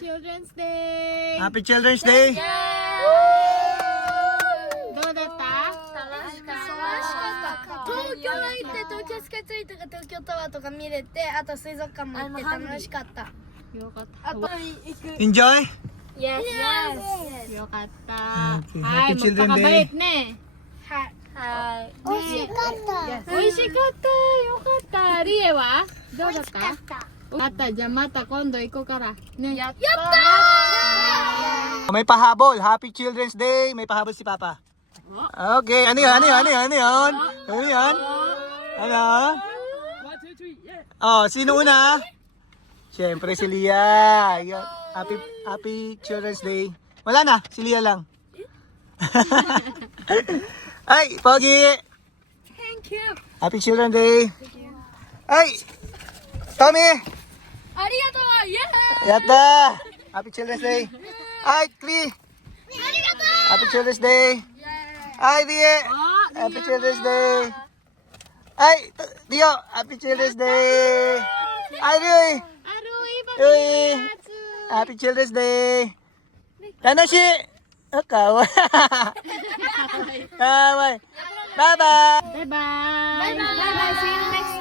Children's Day! Happy Children's Day! どうだった？楽しかった。東京行って東京スカイツリーとか東京タワーとか見れて、あと水族館も行って楽しかった。よかった。あと行く。 Enjoy? Yes, yes. よかった。 Okay, はい、 Happy Children's magpakabaitね。はい。はい。美味しかった。美味しかった。よかった。リエはどうだった？あった。じゃあまた今度行こうから。ね。やったMay pahabol. Happy Children's Day. May pahabol si Papa. Okay. Ano yun? Ano yun? Ano yun? Ano yun? Ano yun? Ano? Oh, sino una? Siyempre si Lia. Yun. Happy Children's Day. Wala na. Si Lia lang. Ay, Pogi. Thank you. Happy Children's Day. Ay, Tommy. ありがとう。イエーイ。やったー Happy Children's Day! Ay, Kli! Happy Children's Day! Ay, Die! Happy Children's Day! Ay, Dio! Happy Children's Day! Ay, Rui! Rui! Happy Children's Day! Tanoshi! Kawai! Kawai! Bye-bye! Bye-bye! Bye bye. See you next